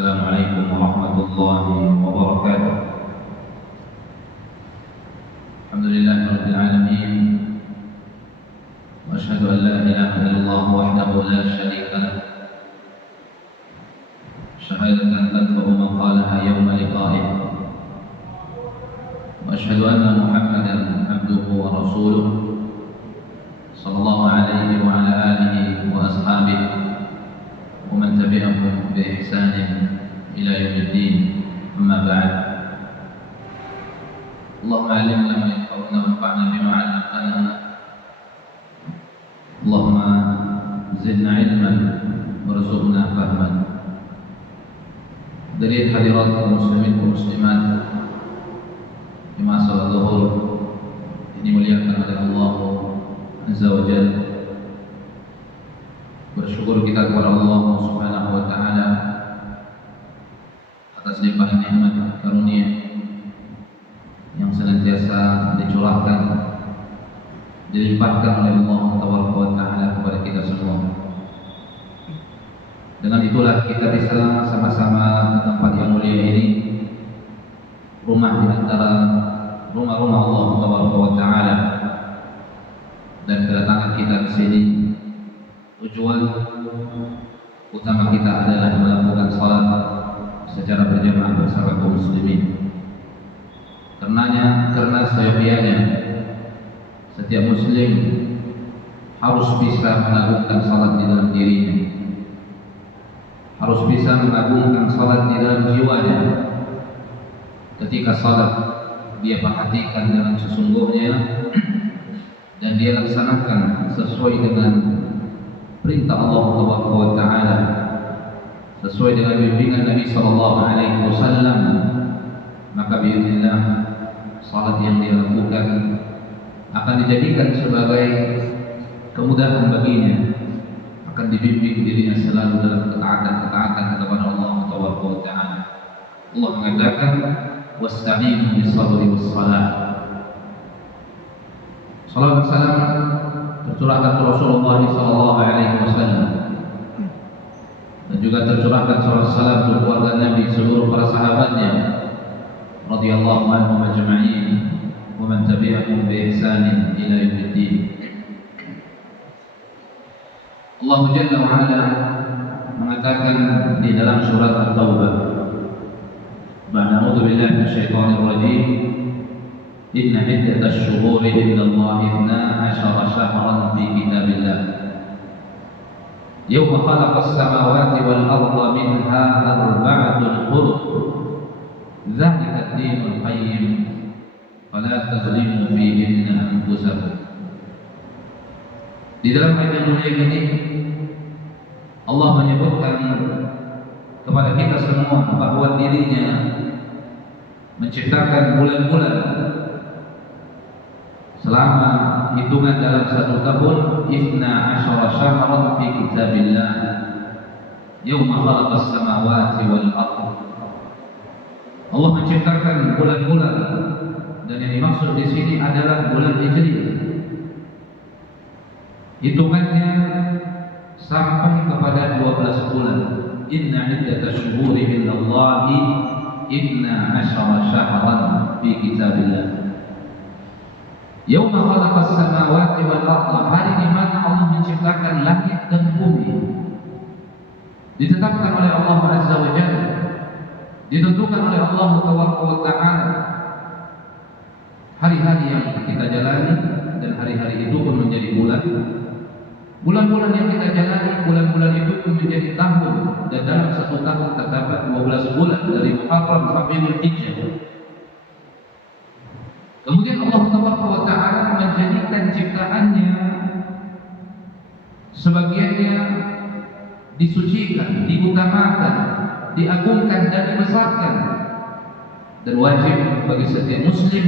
Assalamualaikum warahmatullahi wabarakatuh. Alhamdulillahirabbil alamin. Wa asyhadu an la ilaha illallah wahdahu la syarika lah. Syahadatan tanfa'u man qalaha yawma liqa'ih. Wa asyhadu anna Muhammadan abduhu wa rasuluh sallallahu alaihi wa ala alihi wa ashabihi ومن تبعهم بإحسان إلى يوم الدين. أما بعد. اللهم علمنا ما ينفعنا وانفعنا بما علمتنا. اللهم زدنا علما وارزقنا فهما. Dari hadirat kaum muslimin dan muslimat di masa zuhur ini muliakan oleh Allah Azza wa Jalla. Bersyukur kita kepada Allah Subhanahu wa taala atas limpahan nikmat karunia yang senantiasa dicurahkan, dilimpahkan oleh Allah Taala kepada kita semua. Dengan itulah kita bisa sama-sama ke tempat yang mulia ini, rumah di antara rumah-rumah Allah Taala, dan kedatangan kita ke sini tujuan utama kita adalah melakukan salat secara berjamaah bersama kaum muslimin. Karena seyogianya setiap muslim harus bisa mengagungkan salat di dalam dirinya, harus bisa mengagungkan salat di dalam jiwanya. Ketika salat dia perhatikan dengan sesungguhnya dan dia laksanakan sesuai dengan perintah Allah Subhanahu wa taala, sesuai dengan bimbingan Nabi sallallahu alaihi wasallam, maka biidznillah salat yang dia lakukan akan dijadikan sebagai kemudahan baginya, akan dibimbing dirinya selalu dalam ketaatan kepada Allah Subhanahu wa taala. Allah mengatakan wasta'inu bis-sabri was-salah. Salam dan salam tercurahkan ke Rasulullah SAW dan juga tercurahkan salam untuk keluarga Nabi, seluruh para sahabatnya radhiyallahu anhum ajma'in wa man tabi'ahum bi ihsanin ila yaumiddin. Allah Jalla wa Ala mengatakan di dalam surat At-Taubah, "A'udzu billahi minasyaitonir rajim. Inna iddatash shuhuri indallahi 12 syahran fi kitabillah. Yawma khalaqas samawati wal arda minha arba'atun hurum. Dzalika ad-dinul qayyim. Fala tazlimu fihinna anfusakum." Di dalam ayat yang mulia ini Allah menyebutkan kepada kita semua bahwa dirinya menciptakan bulan-bulan selama hitungan dalam satu tahun 12 syahran fi kitabillah yauma khalaqas samawati wal ardh. Allah menciptakan bulan-bulan, dan yang dimaksud di sini adalah bulan Hijriah. Hitungannya sampai kepada 12 bulan. Inna iddatash shuhuri indallahi 12 syahran fi kitabillah. Yauma khalaqas samawati wal ardh, hari di mana Allah menciptakan langit dan bumi. Ditetapkan oleh Allah Azza wa Jalla, ditentukan oleh Allah Taala hari-hari yang kita jalani, dan hari-hari itu pun menjadi bulan. Bulan-bulan yang kita jalani, bulan-bulan itu pun menjadi tahun, dan dalam satu tahun terdapat 12 bulan dari Muharram sampai Dzulhijjah. Kemudian Allah Taala menjadikan ciptaannya sebagiannya disucikan, diutamakan, diagungkan dan dibesarkan. Dan wajib bagi setiap muslim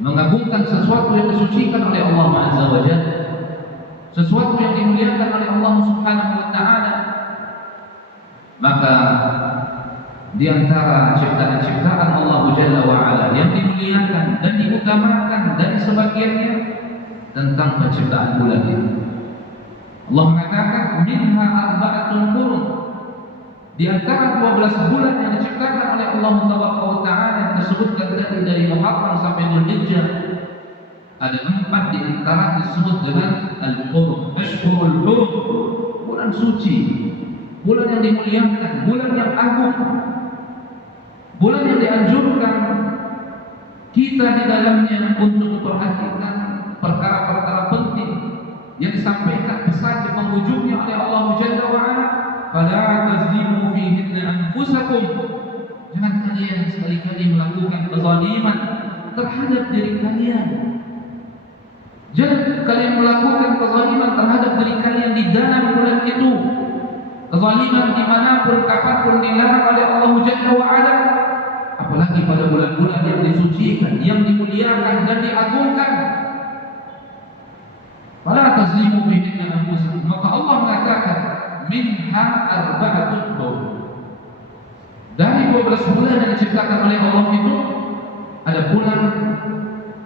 mengagungkan sesuatu yang disucikan oleh Allah Azza wa Jalla, sesuatu yang dimuliakan oleh Allah Subhanahu wa taala. Maka di antara ciptaan-ciptaan Allah Jalla wa Ala yang dimuliakan dan diutamakan dari sebagiannya tentang penciptaan bulan ini. Allah mengatakan minha arba'atun hurum. Di antara 12 bulan yang diciptakan oleh Allah Taala yang disebutkan tadi dari Muharram sampai Dzulhijjah, ada 4 di antara disebut dengan Al-Hurum, Ashhurul Hurum, bulan suci, bulan yang dimuliakan, bulan yang agung, bulan yang dianjurkan kita di dalamnya untuk memperhatikan perkara-perkara penting yang disampaikan pesan di penghujungnya oleh Allah Jalla wa Ala. Fala tazlimu fihinna anfusakum, jangan kalian sekali-kali melakukan kezaliman terhadap diri kalian. Jangan kalian melakukan kezaliman terhadap diri kalian di dalam bulan itu. Kezaliman dimanapun, kapanpun dilarang oleh Allah Jalla wa Ala, apalagi pada bulan-bulan yang disucikan, yang dimuliakan dan diagungkan. Fala tazlimu fihinna anfusakum, maka Allah mengatakan minha arba'atun hurum. Dari 12 bulan yang diciptakan oleh Allah itu, ada bulan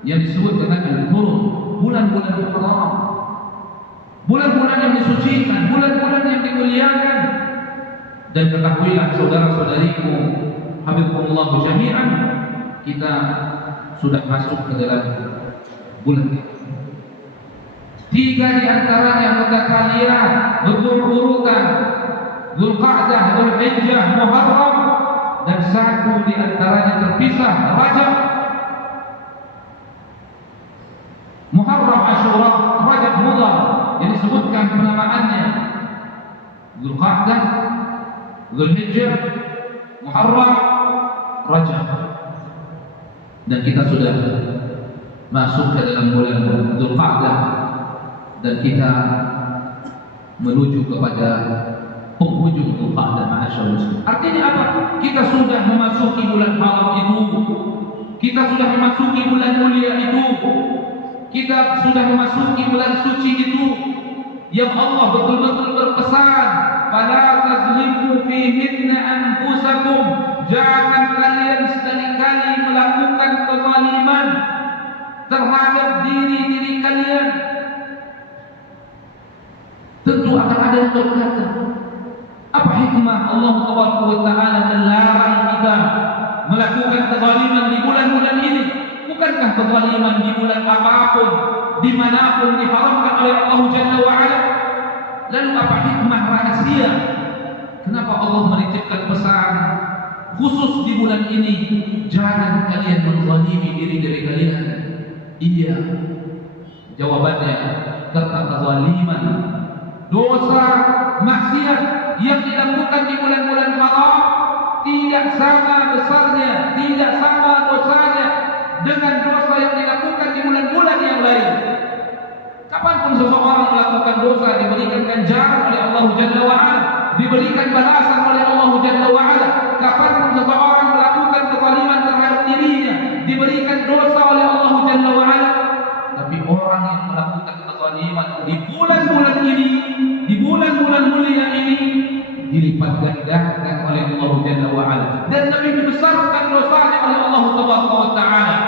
yang disebut dengan al-hurum, bulan-bulan yang haram, bulan-bulan yang disucikan, bulan-bulan yang dimuliakan. Dan ketahuilah saudara-saudariku, hafizakumullah jami'an, kita sudah masuk ke dalam bulan ini. 3 di antaranya mutatabi'ah, berurut-urutan, Dzulqa'dah, Dzulhijjah, Muharram, dan 1 di antaranya terpisah, Rajab. Muharram, Asyura, Rajab, Mudhar yang disebutkan penamaannya Dzulqa'dah, Dzulhijjah, Muharram, Rajab. Dan kita sudah masuk ke dalam bulan Dzulqa'dah dan kita menuju kepada penghujung Dzulqa'dah, ma'asyarul muslimin. Artinya apa? Kita sudah memasuki bulan haram itu, kita sudah memasuki bulan mulia itu, kita sudah memasuki bulan suci itu yang Allah betul-betul berpesan, fala tazlimu fihinna anfusakum, jangan kalian sekali-kali melakukan kezaliman terhadap diri-diri kalian. Tentu akan ada yang berkata, apa hikmah Allah Taala melarang kita melakukan kezaliman di bulan-bulan ini? Bukankah kezaliman di bulan apapun, dimanapun diharamkan oleh Allah Jalla wa Ala? Lalu apa hikmah rahasia kenapa Allah menitipkan pesan khusus di bulan ini, jangan kalian menzalimi diri kalian? Iya, jawabannya karena kezaliman, dosa, maksiat yang dilakukan di bulan-bulan haram tidak sama besarnya, tidak sama dosanya dengan dosa yang dilakukan di bulan-bulan yang lain. Kapanpun seseorang melakukan dosa, diberikan ganjaran oleh Allah Jalla wa Ala, diberikan balasan oleh Allah Jalla wa Ala. Kapanpun seseorang melakukan kezaliman terhadap dirinya, diberikan dosa oleh Allah Jalla wa Ala. Tapi orang yang melakukan kezaliman di bulan-bulan ini, di bulan-bulan mulia ini, dilipat gandakan oleh Allah Jalla wa Ala dan lebih dibesarkan dosanya oleh Allah Taala.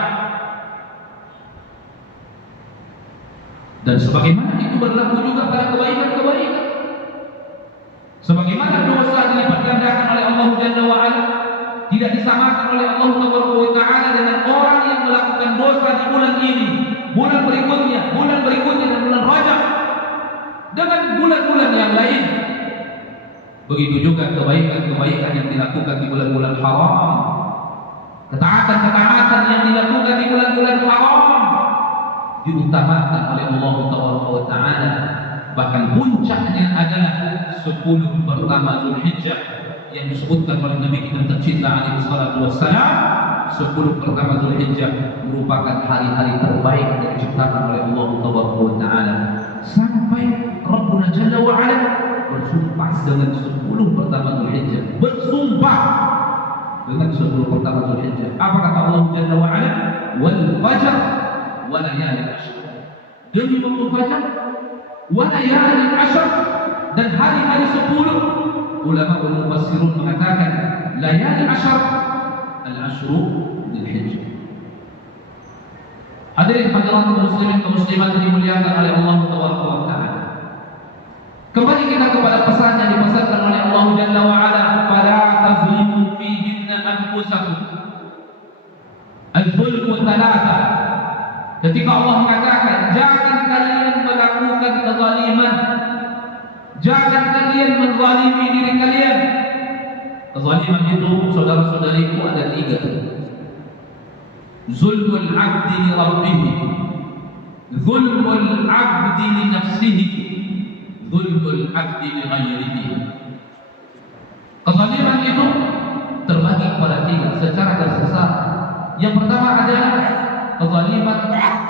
Dan sebagaimana itu berlaku juga pada kebaikan-kebaikan. Sebagaimana dosa dilipat gandakan oleh Allah Jalla wa Ala, tidak disamakan oleh Allah Taala dengan orang yang melakukan dosa di bulan ini, bulan berikutnya, dan bulan Rajab, dengan bulan-bulan yang lain. Begitu juga kebaikan-kebaikan yang dilakukan di bulan-bulan haram, ketaatan-ketaatan yang dilakukan di bulan-bulan haram diutamakan oleh Allah Taala. Bahkan puncaknya adalah 10 pertama Dzulhijjah yang disebutkan oleh Nabi kita tercinta alaihi salatu wassalam. 10 pertama Dzulhijjah merupakan hari-hari terbaik yang diciptakan oleh Allah Taala. Sampai Rabbuna Jalla wa Ala bersumpah dengan 10 pertama Dzulhijjah. Bersumpah dengan 10 pertama Dzulhijjah. Apa kata Allah Jalla wa Ala? Wal fajr wa layalin ashr. Demi waktu fajar, wa layalin ashr, dan hari-hari 10. Ulama mufassirun mengatakan layalin ashr, al-ashru Dzulhijjah. Hadirin hadirat muslimin dan muslimat yang dimuliakan oleh Allah Taala. Kembali kita kepada pesan yang dipesankan oleh Allah Jalla wa Ala, thalatha. Ketika Allah mengatakan jangan kalian melakukan kezaliman, jangan kalian menzalimi diri kalian. Kezaliman itu saudara-saudariku ada 3. Zulmul 'abdi li rabbih, zulmul 'abdi li nafsihi, zulmul 'abdi li ghairihi. Kezaliman itu terbagi kepada 3 secara tersesat. Yang pertama adalah kezaliman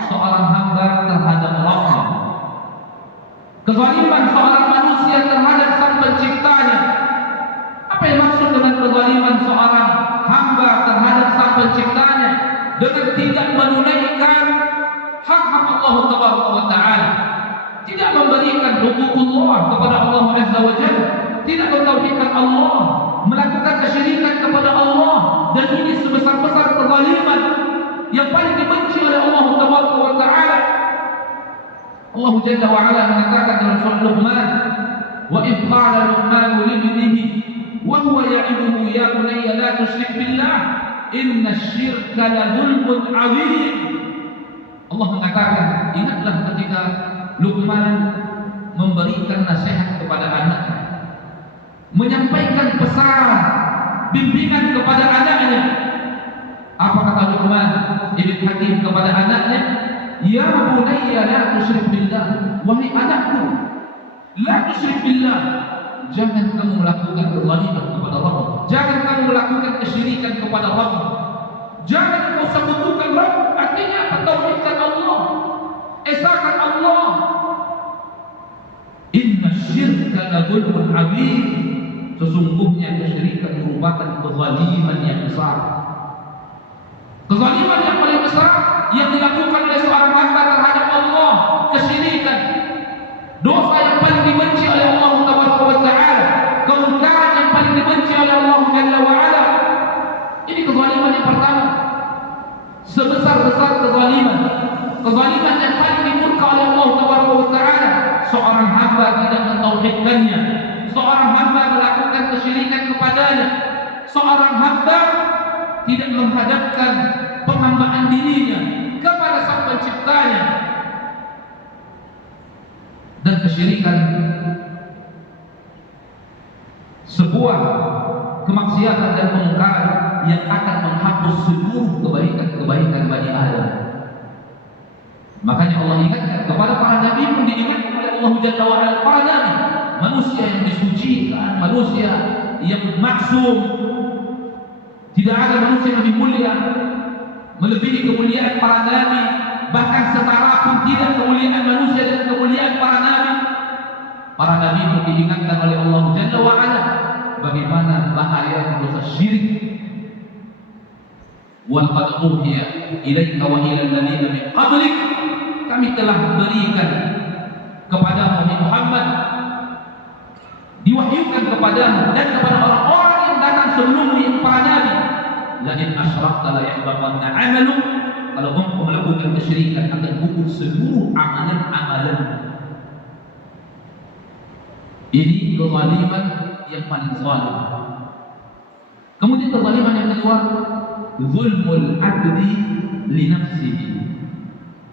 seorang hamba terhadap Rabbnya. Kezaliman seorang manusia terhadap Sang Penciptanya. Apa yang maksud dengan kezaliman seorang hamba terhadap Sang Penciptanya? Dengan tidak menunaikan hak-hak Allah Tabaraka wa Ta'ala, tidak memberikan hukukullah kepada Allah Azza wa Jalla, tidak mentauhidkan Allah, melakukan kesyirikan kepada Allah, dan ini sebesar-besar kezaliman yang paling dibenci oleh Allah Tabaraka wa Ta'ala. Allah Jalla wa Ala mengatakan dalam surah Luqman, wa idh qala Luqman li ibnihi wa huwa ya'iduhu ya bunayya la tusyrik billah inna syirka la zulmun 'adzim. Allah mengatakan, ingatlah ketika Luqman memberikan nasihat kepada anaknya, menyampaikan pesan bimbingan kepada anaknya. Apa kata Luqman ibn Hakim kepada anaknya? Ya bunayya la tusyrik billah, wahai anakku, la tusyrik billah, jangan kamu melakukan kezaliman kepada Rabb, jangan kamu melakukan kesyirikan kepada Rabb, jangan kau sekutukan Rabb. Artinya apa? Tauhidkan Allah, esakan Allah. Inna syirka la zulmun 'adzim, sesungguhnya kesyirikan merupakan kezaliman yang besar. Kezaliman yang paling besar yang dilakukan oleh seorang hamba terhadap Allah, kesyirikan, dosa yang paling dibenci oleh Allah Tabaraka wa Ta'ala, kemungkaran yang paling dibenci oleh Allah Jalla wa Ala. Ini kezaliman yang pertama, sebesar-besar kezaliman, kezaliman yang paling dimurka oleh Allah Tabaraka wa Ta'ala. Seorang hamba tidak mentauhidkannya, seorang hamba melakukan kesyirikan kepadanya, seorang hamba tidak menghadapkan penghambaan dirinya kepada Sang Penciptanya. Dan kesyirikan sebuah kemaksiatan dan kemungkaran yang akan menghapus seluruh kebaikan-kebaikan Bani Adam. Makanya Allah ingatkan kepada para nabi pun diingatkan oleh Allah Jalla wa Ala, para nabi, manusia yang disucikan, manusia yang maksum. Tidak ada manusia yang lebih mulia melebihi kemuliaan para nabi, bahkan setara pun tidak kemuliaan manusia dengan kemuliaan para nabi. Para nabi pun diingatkan oleh Allah Jalla wa Ala bagaimana bahaya dosa syirik. Wa qad uhiya ilaika wa ila alladziina min qablik, kami telah berikan kepada Muhammad, diwahyukan kepadamu dan kepada orang-orang yang datang sebelummu, para nabi, la in asyrakta la yahbatanna 'amaluk, kalau engkau melakukan kesyirikan akan gugur seluruh amalan-amalan. Ini kezaliman yang paling zalim. Kemudian kezaliman yang kedua, zulmul 'abdi li nafsihi,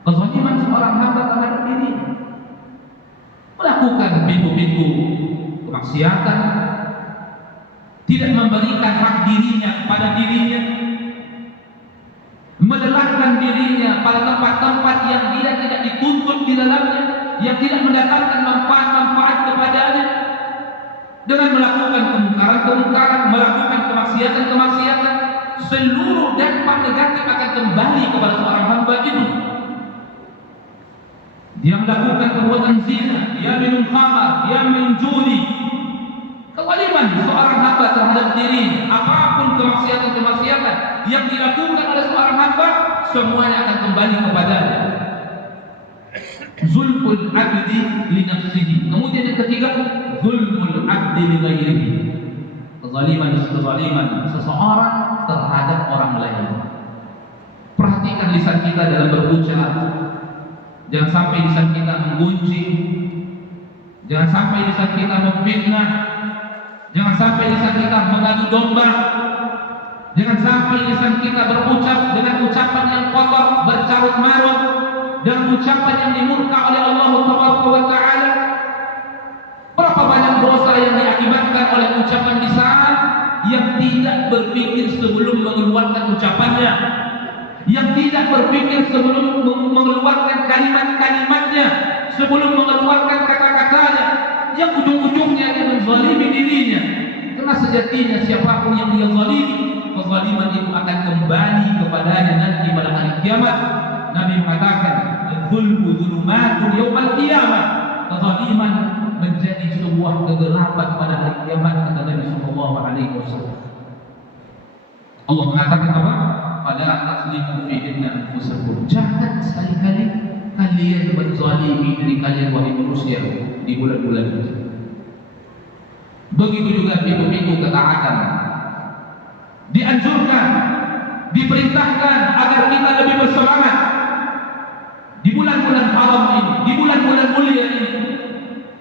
kezaliman seorang hamba terhadap diri, melakukan pintu-pintu kemaksiatan, tidak memberikan hak dirinya kepada dirinya, melelahkan dirinya pada tempat-tempat yang dia tidak dituntut di dalamnya, yang tidak mendatangkan manfaat-manfaat kepadanya, dengan melakukan kemungkaran-kemungkaran, melakukan kemaksiatan-kemaksiatan. Seluruh dampak negatif akan kembali kepada seorang hamba itu. Dia melakukan perbuatan zina, dia minum khamar, dia minum judi. Kezaliman seorang hamba terhadap diri, apapun kemaksiatan-kemaksiatan yang dilakukan oleh seorang hamba, semuanya akan kembali kepadanya. Zulmul 'abdi li nafsihi. Kemudian yang ketiga, zulmul 'abdi li ghairihi, kezaliman seseorang terhadap orang lain. Perhatikan lisan kita dalam berucap. Jangan sampai lisan kita menggunjing, jangan sampai lisan kita memfitnah, jangan sampai lisan kita mengadu domba, Jangan sampai lisan kita berucap dengan ucapan yang kotor, bercarut marut, dan ucapan yang dimurka oleh Allah Subhanahu wa taala. Berapa banyak dosa yang diakibatkan oleh ucapan lisan yang tidak berpikir sebelum mengeluarkan ucapannya, yang tidak berpikir sebelum mengeluarkan kalimat-kalimatnya, sebelum mengeluarkan kata-katanya, yang ujung-ujungnya dia menzalimi dirinya. Karena sejatinya siapapun yang dia zalimi, kezaliman itu akan kembali kepadanya nanti pada hari kiamat. Nabi mengatakan, "Dzulmu dzulumatun yaumil qiyamah." Kezaliman menjadi sebuah kegelapan pada hari kiamat, kata Nabi sallallahu alaihi wasallam. Allah mengatakan apa? Fala taslimu fihinna anfusakum. Jangan sekali-kali kalian menzalimi diri kalian wahai manusia di bulan-bulan ini. Begitu juga pintu-pintu ketaatan. Dianjurkan, diperintahkan agar kita lebih bersemangat di bulan-bulan haram ini, di bulan-bulan mulia ini.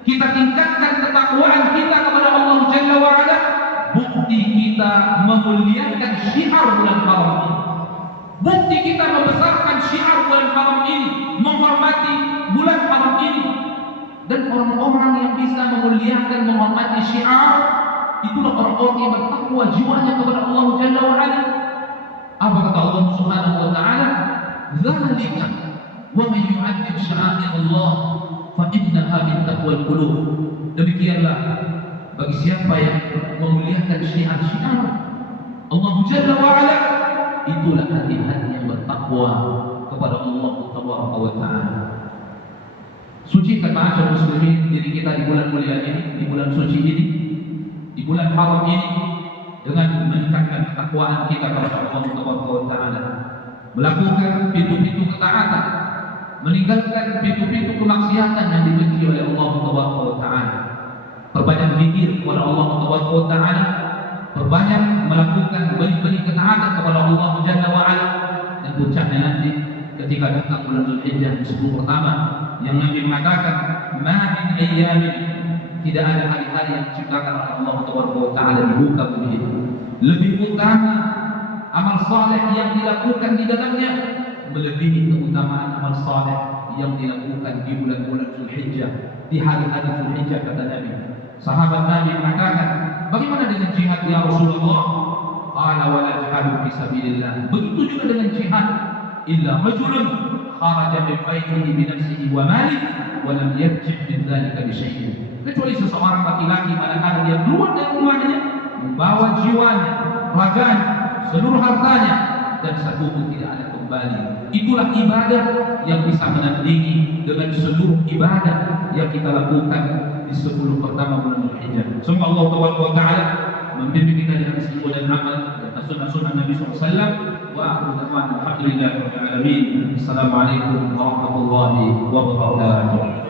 Kita tingkatkan ketakwaan kita kepada Allah Jalla wa Ala. Bukti kita memuliakan syiar bulan haram ini. Bukti kita membesarkan syiar bulan haram ini, menghormati bulan haram ini. Dan orang-orang yang bisa memuliakan, menghormati syiar, itulah orang-orang yang bertakwa jiwanya kepada Allah Jalla wa Ala. Apa kata Allah Subhanahu wa taala? "Dzalika wa man yu'azzim sya'air Allah fa innaha min taqwal qulub." Demikianlah bagi siapa yang memuliakan syiar-syiar Allah Jalla wa Ala, itulah hati-hati yang bertakwa kepada Allah Subhanahu wa taala. Sucikan ma'asyar muslimin diri kita di bulan mulia ini, di bulan suci ini, di bulan haram ini, dengan meningkatkan ketakwaan kita kepada Allah Subhanahu wa taala, melakukan pintu-pintu ketaatan, meninggalkan pintu-pintu kemaksiatan yang dibenci oleh Allah Subhanahu wa taala. Perbanyak zikir kepada Allah Subhanahu wa taala, perbanyak melakukan benih-benih ketaatan kepada Allah Jalla wa Ala, dan puncaknya nanti ketika datang bulan Zulhijjah 10 pertama yang Nabi mengatakan, "Ma min ayyamin," tidak ada hari-hari yang diciptakan oleh Allah Subhanahu wa taala di muka bumi ini lebih utama amal saleh yang dilakukan di dalamnya melebihi keutamaan amal saleh yang dilakukan di bulan-bulan Zulhijjah, di hari-hari Zulhijjah, kata Nabi. Sahabat Nabi mengatakan, "Bagaimana dengan jihad ya Rasulullah?" Qala wa la jihadu fi sabilillah. Begitu juga dengan jihad, illa rajulun kharaja min baitihi bi nafsihi wa malihi wa lam yarji' min dzalika bi syai'in. Kecuali seseorang laki-laki manakala dia keluar dari rumahnya membawa jiwanya, raganya, seluruh hartanya, dan satu pun tidak ada kembali. Itulah ibadah yang bisa menandingi dengan seluruh ibadah yang kita lakukan di 10 pertama bulan Dzulhijjah. Semoga Allah Taala membimbing kita dengan kesimpulan amal dan sunnah-sunnah Nabi SAW. Wa akhiru da'wana alhamdulillahi rabbil alamin. Assalamualaikum warahmatullahi wabarakatuh.